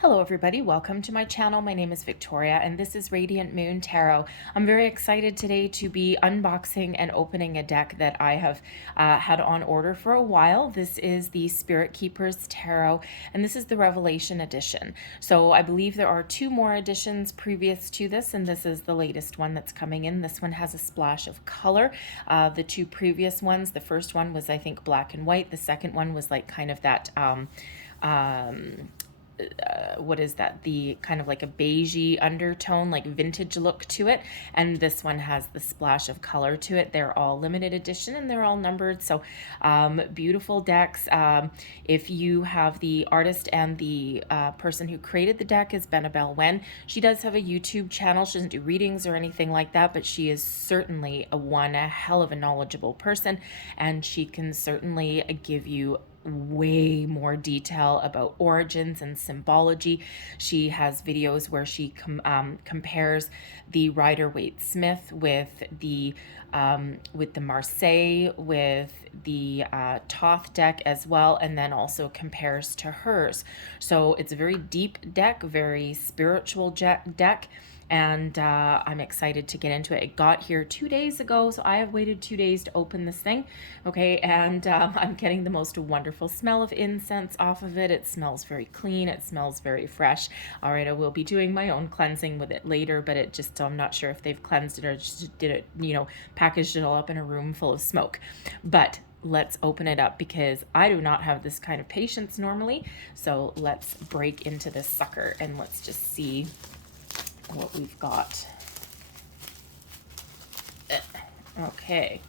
Hello everybody, welcome to my channel. My name is Victoria and this is Radiant Moon Tarot. I'm very excited today to be unboxing and opening a deck that I have had on order for a while. This is the Spirit Keepers Tarot and this is the Revelation edition. So I believe there are two more editions previous to this and this is the latest one that's coming in. This one has a splash of color. The two previous ones, the first one was I think black and white. The second one was like kind of that what is that, the kind of like a beigey undertone, like vintage look to it, and this one has the splash of color to it. They're all limited edition and they're all numbered, so beautiful decks. If you have the artist and the person who created the deck is Benebell Wen. She does have a YouTube channel. She doesn't do readings or anything like that, but she is certainly a hell of a knowledgeable person, and she can certainly give you way more detail about origins and symbology. She has videos where she compares the Rider-Waite-Smith with the Marseille, with the Thoth deck as well, and then also compares to hers. So it's a very deep deck, very spiritual deck. And I'm excited to get into it. It got here 2 days ago, so I have waited 2 days to open this thing, okay? And I'm getting the most wonderful smell of incense off of it. It smells very clean. It smells very fresh. All right, I will be doing my own cleansing with it later, but it just, I'm not sure if they've cleansed it or just did it, you know, packaged it all up in a room full of smoke. But let's open it up because I do not have this kind of patience normally. So let's break into this sucker and let's just see what we've got. Okay,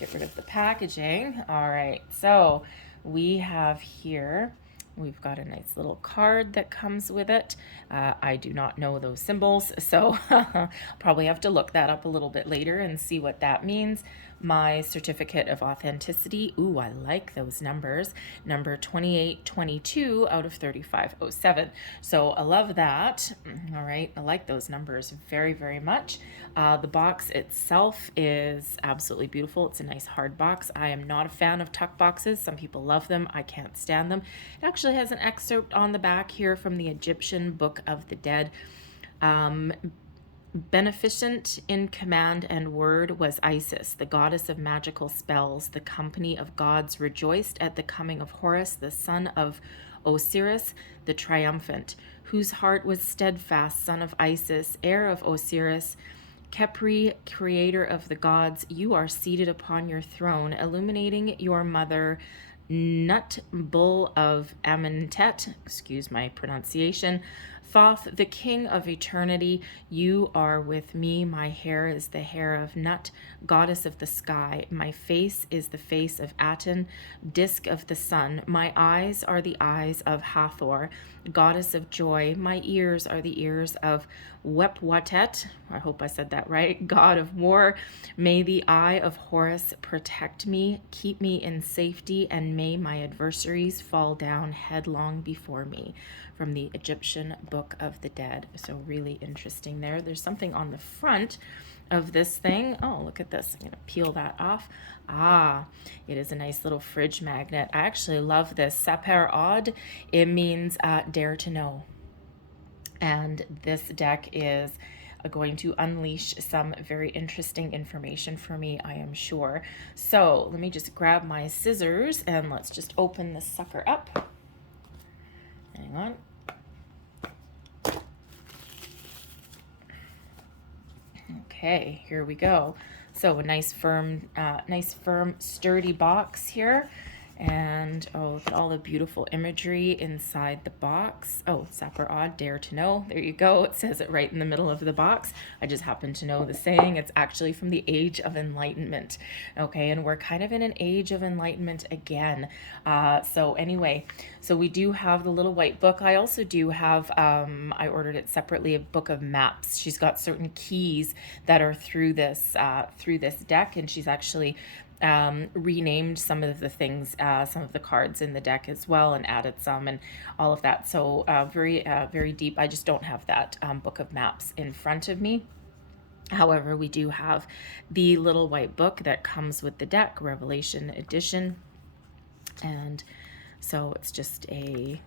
get rid of the packaging. All right, so we have here, we've got a nice little card that comes with it. I do not know those symbols, so probably have to look that up a little bit later and see what that means. My certificate of authenticity. Ooh, I like those numbers. Number 2822 out of 3507. So I love that. All right, I like those numbers very, very much. The box itself is absolutely beautiful. It's a nice hard box. I am not a fan of tuck boxes. Some people love them. I can't stand them. It actually has an excerpt on the back here from the Egyptian Book of the Dead. Beneficent in command and word was Isis, the goddess of magical spells. The company of gods rejoiced at the coming of Horus, the son of Osiris, the triumphant, whose heart was steadfast, son of Isis, heir of Osiris. Khepri, creator of the gods, you are seated upon your throne, illuminating your mother, Nut, bull of Amentet, excuse my pronunciation. Thoth, the king of eternity, you are with me. My hair is the hair of Nut, goddess of the sky. My face is the face of Aten, disk of the sun. My eyes are the eyes of Hathor, goddess of joy. My ears are the ears of Wepwatet, I hope I said that right, god of war. May the eye of Horus protect me, keep me in safety, and may my adversaries fall down headlong before me. From the Egyptian Book of the Dead. So really interesting there. There's something on the front of this thing. Oh, look at this. I'm going to peel that off. Ah, it is a nice little fridge magnet. I actually love this. Saper Odd. It means dare to know. And this deck is going to unleash some very interesting information for me, I am sure. So let me just grab my scissors and let's just open this sucker up. Hang on. Okay, here we go. So a nice firm, sturdy box here. And oh, look at all the beautiful imagery inside the box. Oh, Saper Odd, dare to know. There you go. It says it right in the middle of the box. I just happen to know the saying. It's actually from the Age of Enlightenment. Okay, and we're kind of in an Age of Enlightenment again. So anyway, so we do have the little white book. I also do have, I ordered it separately, a book of maps. She's got certain keys that are through this deck, and she's actually renamed some of the things, some of the cards in the deck as well, and added some and all of that. So very deep. I just don't have that book of maps in front of me. However, we do have the little white book that comes with the deck, Revelation edition. And so it's just a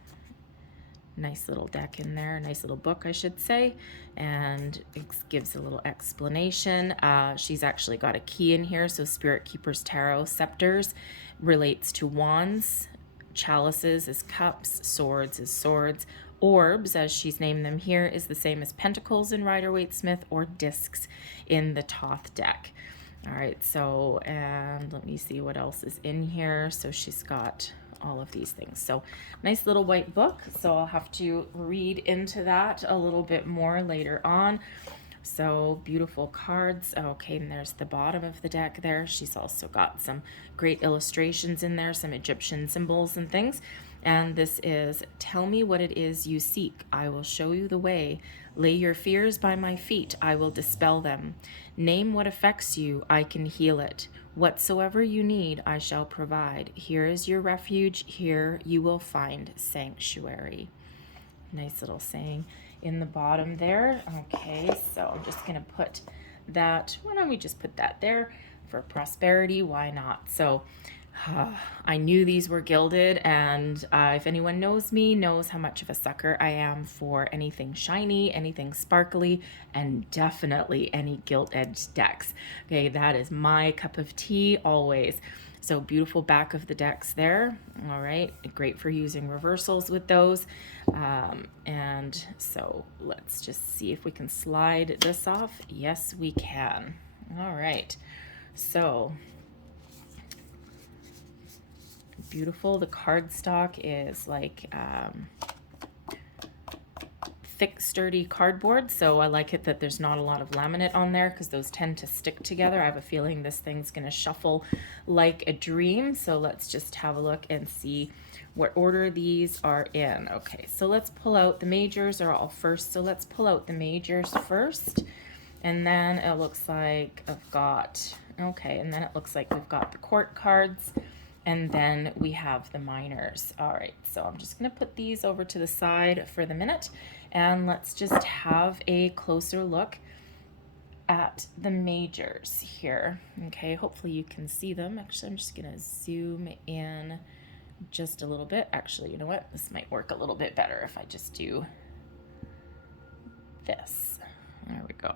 Nice little deck in there, nice little book, I should say, and it gives a little explanation. She's actually got a key in here, so Spirit Keeper's Tarot. Scepters relates to wands, chalices is cups, swords is swords, orbs, as she's named them here, is the same as pentacles in Rider-Waite-Smith, or discs in the Thoth deck. All right, so, and let me see what else is in here. So she's got all of these things. So nice little white book. So I'll have to read into that a little bit more later on. So beautiful cards. Okay, and there's the bottom of the deck there. She's also got some great illustrations in there, some Egyptian symbols and things. And this is, tell me what it is you seek. I will show you the way. Lay your fears by my feet. I will dispel them. Name what affects you. I can heal it. Whatsoever you need, I shall provide. Here is your refuge. Here you will find sanctuary. Nice little saying in the bottom there. Okay, so I'm just going to put that, why don't we just put that there for prosperity? Why not? So I knew these were gilded, and if anyone knows me, knows how much of a sucker I am for anything shiny, anything sparkly, and definitely any gilt-edged decks. Okay, that is my cup of tea always. So beautiful back of the decks there. All right, great for using reversals with those. And so let's just see if we can slide this off. Yes, we can. All right, so beautiful. The cardstock is like thick, sturdy cardboard, so I like it that there's not a lot of laminate on there, because those tend to stick together. I have a feeling this thing's gonna shuffle like a dream. So let's just have a look and see what order these are in. Okay, so let's pull out, the majors are all first, so let's pull out the majors first, and then it looks like I've got, okay, and then it looks like we've got the court cards, and then we have the minors. All right, so I'm just gonna put these over to the side for the minute, and let's just have a closer look at the majors here. Okay, hopefully you can see them. Actually, I'm just gonna zoom in just a little bit. Actually, you know what? This might work a little bit better if I just do this. There we go.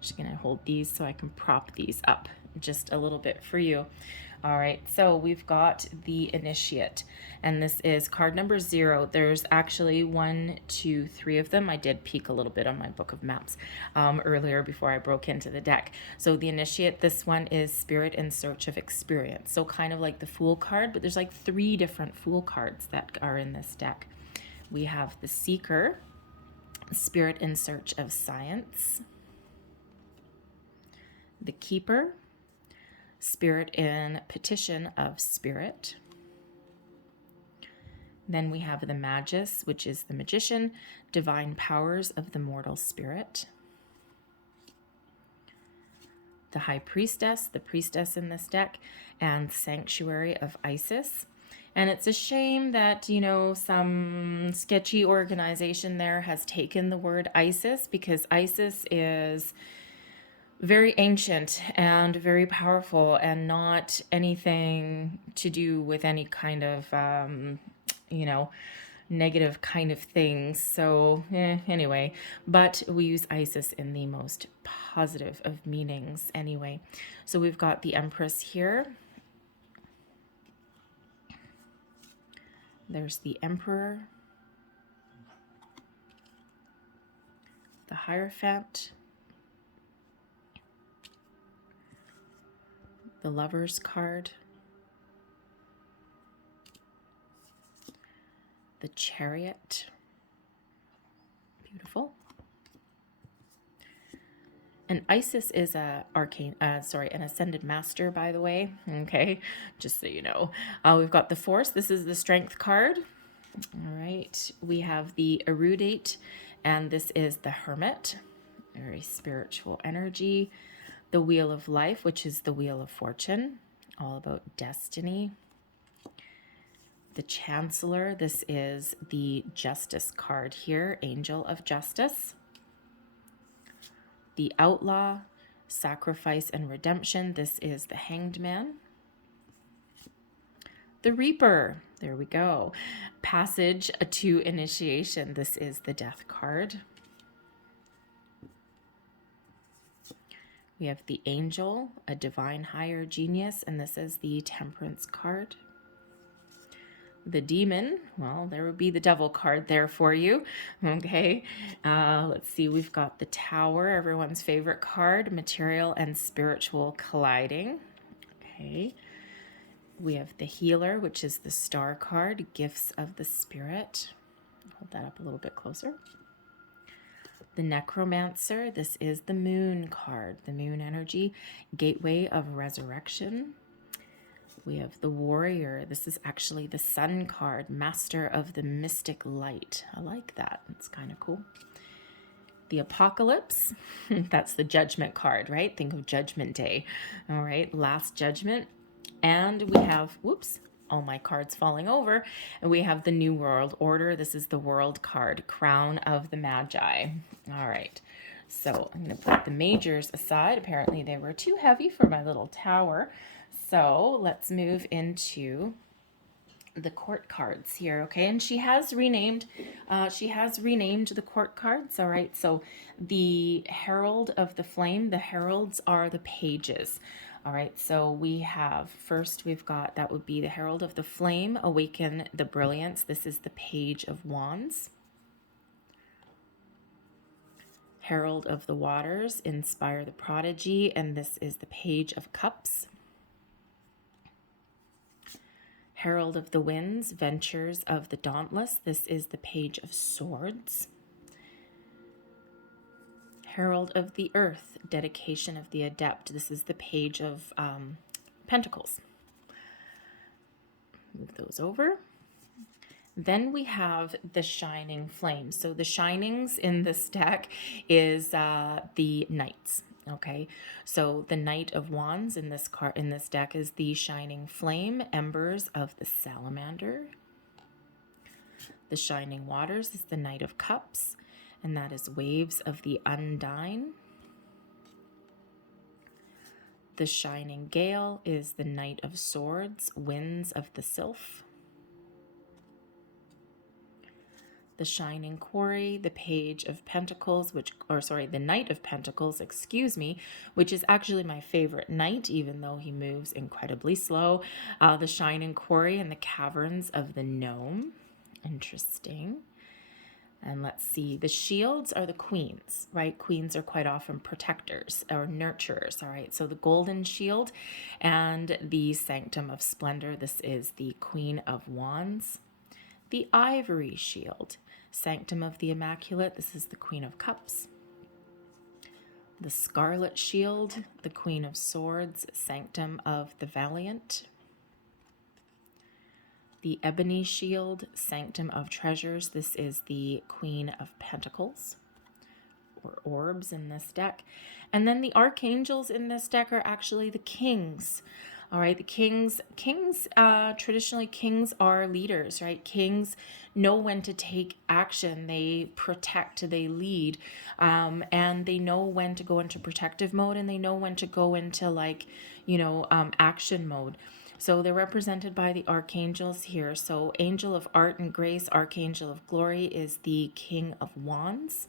Just gonna hold these so I can prop these up just a little bit for you. All right, so we've got the initiate, and this is card number 0. There's actually 1, 2, 3 of them. I did peek a little bit on my book of maps earlier before I broke into the deck. So the initiate, this one is spirit in search of experience. So kind of like the Fool card, but there's like 3 different Fool cards that are in this deck. We have the seeker, spirit in search of science, the keeper, spirit in petition of spirit. Then we have the magus, which is the magician, divine powers of the mortal spirit. The high priestess, the priestess in this deck, and sanctuary of Isis. And it's a shame that, you know, some sketchy organization there has taken the word Isis, because Isis is very ancient and very powerful, and not anything to do with any kind of, you know, negative kind of things. So anyway, but we use Isis in the most positive of meanings anyway. So we've got the Empress here. There's the Emperor, the Hierophant, the Lover's card, the Chariot, beautiful. And Isis is an ascended master, by the way. Okay, just so you know. We've got the Force. This is the Strength card. All right, we have the Erudite, and this is the Hermit, very spiritual energy. The Wheel of Life, which is the Wheel of Fortune, all about destiny. The Chancellor, this is the Justice card here, Angel of Justice. The Outlaw, Sacrifice and Redemption, this is the Hanged Man. The Reaper. There we go. Passage to initiation. This is the Death card. We have the Angel, a divine higher genius, and this is the Temperance card. The Demon, well, there would be the Devil card there for you. Okay, let's see, we've got the Tower, everyone's favorite card, material and spiritual colliding. Okay, we have the Healer, which is the Star card, gifts of the Spirit. Hold that up a little bit closer. The Necromancer, this is the Moon card, the Moon energy, gateway of resurrection. We have the Warrior. This is actually the Sun card, master of the mystic light. I like that. It's kind of cool. The Apocalypse, that's the Judgment card, right? Think of Judgment Day. All right, Last Judgment. And we have, whoops, all my cards falling over. And we have the New World Order. This is the World card, Crown of the Magi. All right, so I'm going to put the majors aside. Apparently they were too heavy for my little tower. So let's move into the court cards here, okay? And she has renamed the court cards, all right? So the Herald of the Flame, the heralds are the pages, all right? So we have, first we've got, that would be the Herald of the Flame, awaken the brilliance. This is the Page of Wands. Herald of the Waters, inspire the prodigy, and this is the Page of Cups. Herald of the Winds, Ventures of the Dauntless. This is the Page of Swords. Herald of the Earth, Dedication of the Adept. This is the Page of Pentacles. Move those over. Then we have the Shining Flame. So the Shinings in this deck is the Knights. Okay, so the Knight of Wands in this deck is the Shining Flame, Embers of the Salamander. The Shining Waters is the Knight of Cups, and that is Waves of the Undine. The Shining Gale is the Knight of Swords, Winds of the Sylph. The Shining Quarry, the Page of Pentacles, the Knight of Pentacles, excuse me, which is actually my favorite knight, even though he moves incredibly slow. The Shining Quarry and the Caverns of the Gnome. Interesting. And let's see, the shields are the queens, right? Queens are quite often protectors or nurturers, all right? So the Golden Shield and the Sanctum of Splendor, this is the Queen of Wands. The Ivory Shield, Sanctum of the Immaculate, this is the Queen of Cups. The Scarlet Shield, the Queen of Swords, Sanctum of the Valiant. The Ebony Shield, Sanctum of Treasures, this is the Queen of Pentacles, or orbs in this deck. And then the Archangels in this deck are actually the Kings. All right, the kings, traditionally kings are leaders, right? Kings know when to take action. They protect, they lead, and they know when to go into protective mode, and they know when to go into action mode. So they're represented by the archangels here. So Angel of Art and Grace, Archangel of Glory is the King of Wands.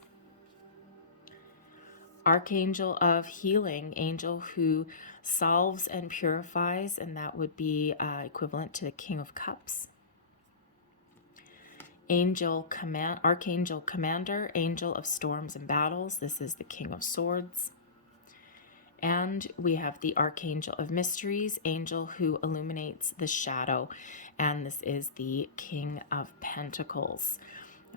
Archangel of Healing, angel who solves and purifies, and that would be equivalent to the King of Cups. Archangel Commander, angel of storms and battles, this is the King of Swords. And we have the Archangel of Mysteries, angel who illuminates the shadow, and this is the King of Pentacles.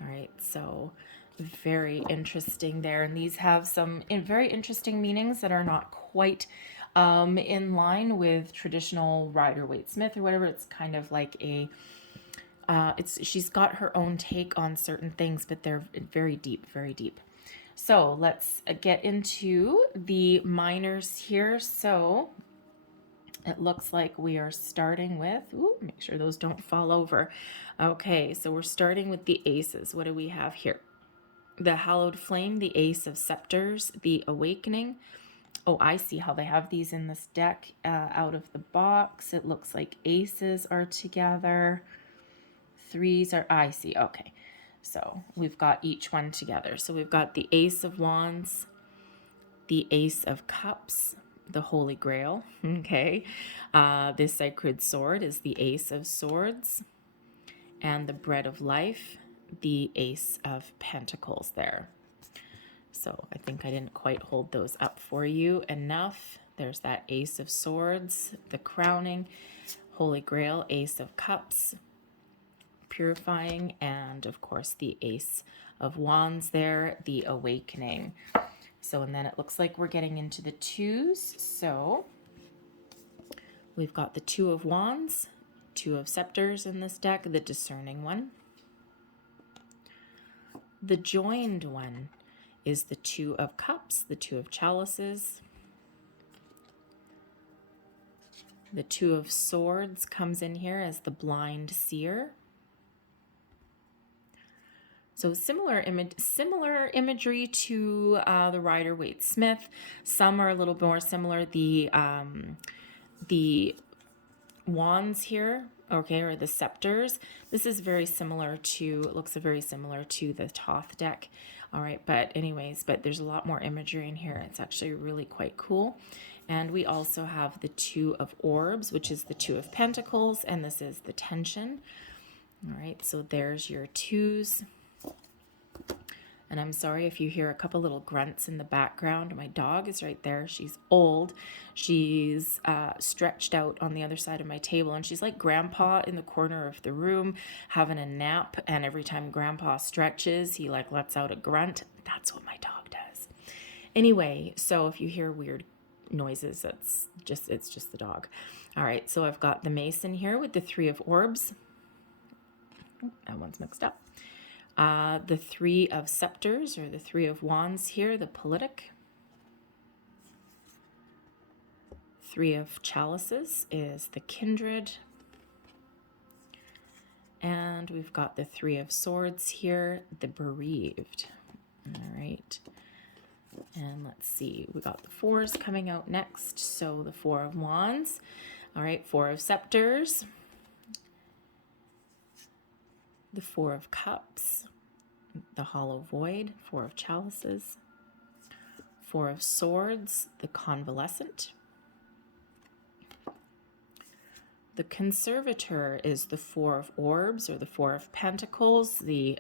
All right, so very interesting there, and these have some very interesting meanings that are not quite in line with traditional Rider-Waite-Smith or whatever. It's kind of like a she's got her own take on certain things, but they're very deep, very deep. So let's get into the minors here. So it looks like we are starting with, make sure those don't fall over. Okay, so we're starting with the aces. What do we have here? The Hallowed Flame, the Ace of Scepters, the Awakening, Oh, I see how they have these in this deck out of the box. It looks like aces are together. Threes are, I see, okay. So we've got each one together. So we've got the Ace of Wands, the Ace of Cups, the Holy Grail, okay. This sacred sword is the Ace of Swords, and the Bread of Life, the Ace of Pentacles there. So I think I didn't quite hold those up for you enough. There's that Ace of Swords, the crowning, Holy Grail, Ace of Cups, purifying, and of course the Ace of Wands there, the awakening. So, and then it looks like we're getting into the twos. So we've got the Two of Wands, Two of Scepters in this deck, the discerning one. The joined one is the Two of Cups, the Two of Chalices. The Two of Swords comes in here as the blind seer. So similar imagery to the Rider-Waite-Smith. Some are a little more similar. The wands here, okay, or the scepters. This is very similar to, it looks very similar to the Thoth deck. All right, but anyways, but there's a lot more imagery in here. It's actually really quite cool. And we also have the Two of Orbs, which is the Two of Pentacles, and this is the tension. All right, so there's your twos. And I'm sorry if you hear a couple little grunts in the background. My dog is right there. She's old. She's stretched out on the other side of my table, and she's like Grandpa in the corner of the room having a nap. And every time Grandpa stretches, he like lets out a grunt. That's what my dog does. Anyway, so if you hear weird noises, it's just the dog. All right, so I've got the Mason here with the Three of Orbs. Oh, that one's mixed up. The Three of Scepters, or the Three of Wands here, the Politic. Three of Chalices is the Kindred. And we've got the Three of Swords here, the Bereaved. All right. And let's see, we got the fours coming out next. So the Four of Wands. All right, Four of Scepters. The Four of Cups, the Hollow Void, Four of Chalices, Four of Swords, the Convalescent. The Conservator is the Four of Orbs, or the Four of Pentacles, the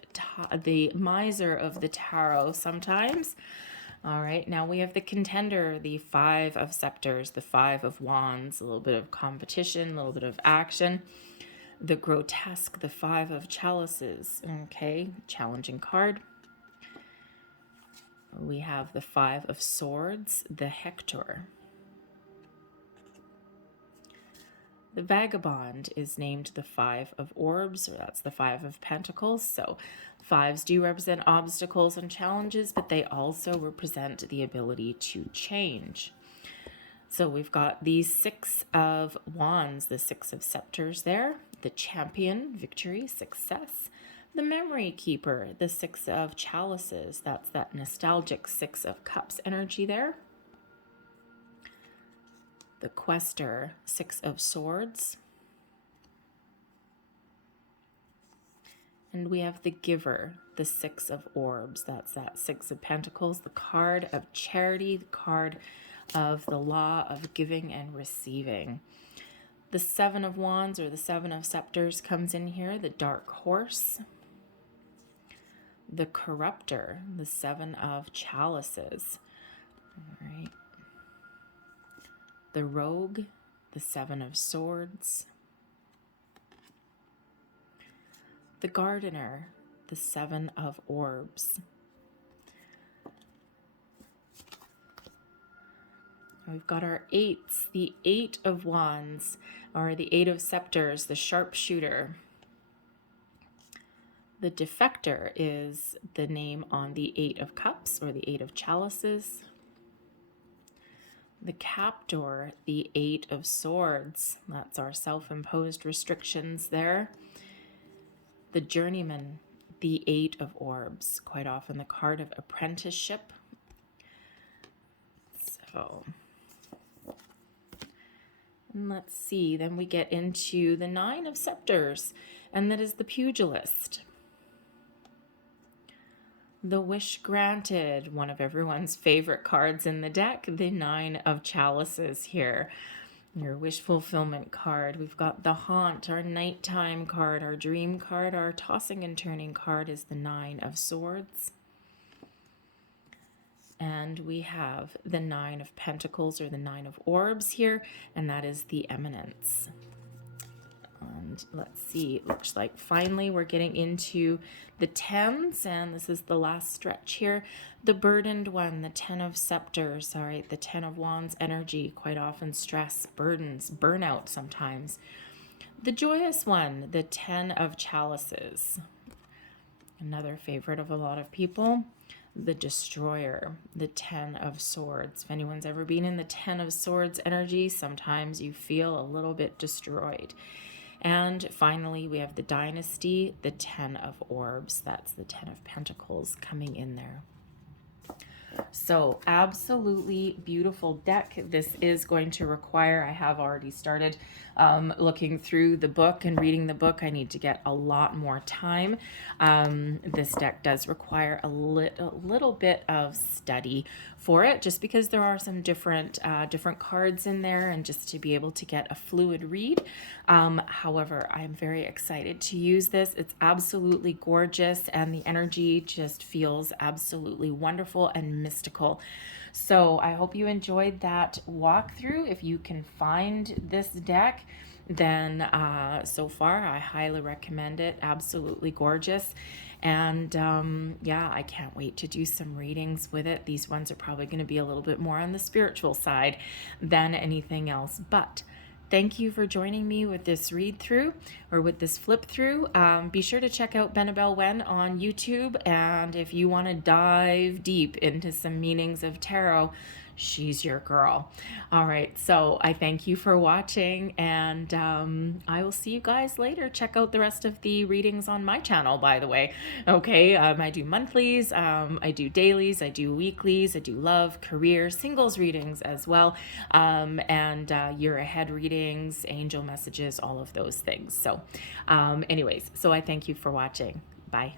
miser of the tarot sometimes. All right, now we have the Contender, the Five of Scepters, the Five of Wands, a little bit of competition, a little bit of action. The Grotesque, the Five of Chalices, okay, challenging card. We have the Five of Swords, the Hector. The Vagabond is named the Five of Orbs, or that's the Five of Pentacles. So fives do represent obstacles and challenges, but they also represent the ability to change. So we've got the Six of Wands, the Six of Scepters there, the Champion, victory, success, the Memory Keeper, the Six of Chalices, that's that nostalgic Six of Cups energy there, the Quester, Six of Swords, and we have the Giver, the Six of Orbs, that's that Six of Pentacles, the card of charity, the card of the law of giving and receiving. The Seven of Wands, or the Seven of Scepters, comes in here, the Dark Horse, the Corrupter, the Seven of Chalices. All right. The Rogue, the Seven of Swords, the Gardener, the Seven of Orbs. We've got our eights, the Eight of Wands, or the Eight of Scepters, the Sharpshooter. The Defector is the name on the Eight of Cups, or the Eight of Chalices. The Captor, the Eight of Swords, that's our self-imposed restrictions there. The Journeyman, the Eight of Orbs, quite often the card of apprenticeship. Beautiful. And let's see, then we get into the Nine of Scepters, and that is the Pugilist. The Wish Granted, one of everyone's favorite cards in the deck, the Nine of Chalices here. Your wish fulfillment card. We've got the Haunt, our nighttime card, our dream card. Our tossing and turning card is the Nine of Swords. And we have the Nine of Pentacles, or the Nine of Orbs here, and that is the Eminence. And let's see, it looks like finally we're getting into the Tens, and this is the last stretch here. The Burdened One, the Ten of Scepters, all right, the Ten of Wands energy, quite often stress, burdens, burnout sometimes. The Joyous One, the Ten of Chalices, another favorite of a lot of people. The Destroyer, the Ten of Swords. If anyone's ever been in the Ten of Swords energy, sometimes you feel a little bit destroyed. And finally, we have the Dynasty, the Ten of Orbs. That's the Ten of Pentacles coming in there. So absolutely beautiful deck. This is going to require, I have already started looking through the book and reading the book. I need to get a lot more time. This deck does require a little bit of study for it, just because there are some different cards in there, and just to be able to get a fluid read. However, I'm very excited to use this. It's absolutely gorgeous, and the energy just feels absolutely wonderful and mystical. So I hope you enjoyed that walkthrough. If you can find this deck, then so far I highly recommend it. Absolutely gorgeous. And yeah, I can't wait to do some readings with it. These ones are probably going to be a little bit more on the spiritual side than anything else. But thank you for joining me with this read through, or with this flip through. Be sure to check out Benebell Wen on YouTube. And if you want to dive deep into some meanings of tarot, she's your girl. All right, so I thank you for watching, and I will see you guys later. Check out the rest of the readings on my channel, by the way. Okay, I do monthlies, I do dailies, I do weeklies, I do love, career, singles readings as well, and year ahead readings, angel messages, all of those things. So anyways, so I thank you for watching. Bye.